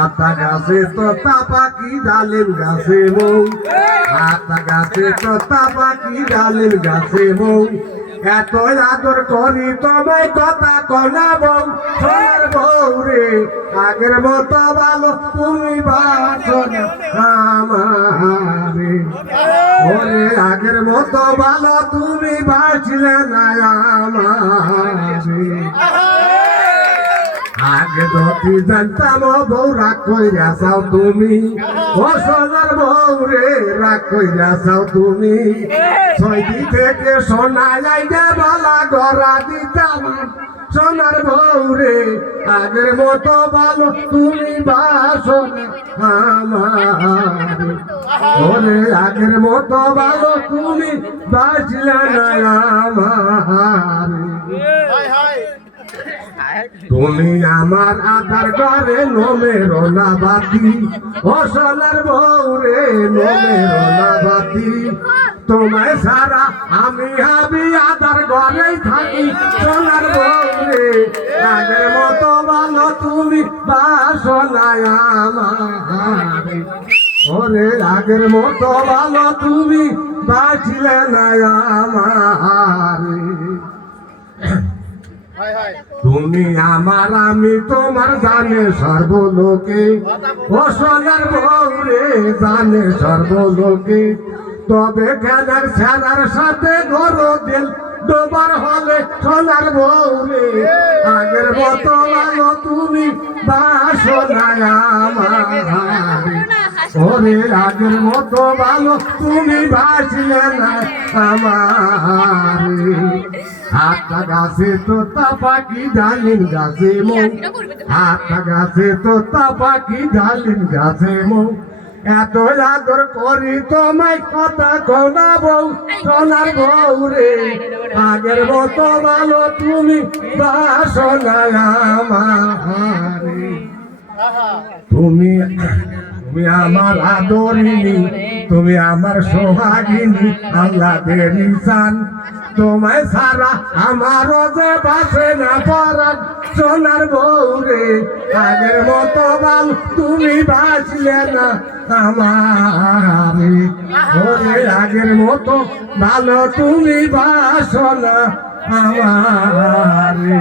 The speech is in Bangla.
আতা গাছে তোতা পাখি ডালের গাছে বউ, আতা গাছে তোতা পাখি ডালের গাছে বউ, এত আদর করি তোমায় কথা কনা বউ, সোনার বউ রে আগের মতো ভালো তুমি বাসো না আমারে, ওরে আগের মতো ভালো তুমি বাসলে না আমারে। আগে যদি জানতাম বউ রাগ কইরা চাও তুমি, ও সোনার বউ রে রাগ কইরা চাও তুমি, ছয়দি থেকে সোনা যাইয়া বালা গড়া দিতাম, সোনার বউ রে আগের মতো ভালো তুমি বাসো না আমারে, ওরে আগের মতো ভালো তুমি বাসলে না আমারে। তুমি আমার আধার ঘরে নোমের নাবাতি, ও সোনার বউ রে নোমের নাবাতি, তোমায় সারা আমি হাবি আধার ঘরে থাকি, সোনার বউ রে আগের মতো ভালো তুমি বাসো না আমারে, ওরে আগের মতো ভালো তুমি বাঁচলে না আমারে। তুমি আমার আমি তোমার জানে সর্বলোকে, ও সোনার বউ রে জানে সর্বলোকে, তবে কেনার ছানার সাথে গরো দিল ডোবার হলে সোনার বউ রে আগের মতো ভালো তুমি বাসো না আমারে, ওরে আগের মতো ভালো তুমি বাসলে না আমারে। আতা গাছে তোতা পাখি ডালিম গাছে মৌ, আতা গাছে তোতা পাখি ডালিম গাছে মৌ, এত আদর করি তোমায় কথা কনা বউ, সোনার বউ রে আগের মতো ভালো তুমি বাসো না আমারে। তুমি তুমি আমার আদরিনী, তুমি আমার সোহাগিনী, আল্লাহর নিশান, তোমায় সারা আমারও যে বাসে না পরাণ, সোনার বউ রে আগের মতো ভালো তুমি বাঁচলে না আমারে, ওরে আগের মতো ভালো তুমি বাসো না আমারে।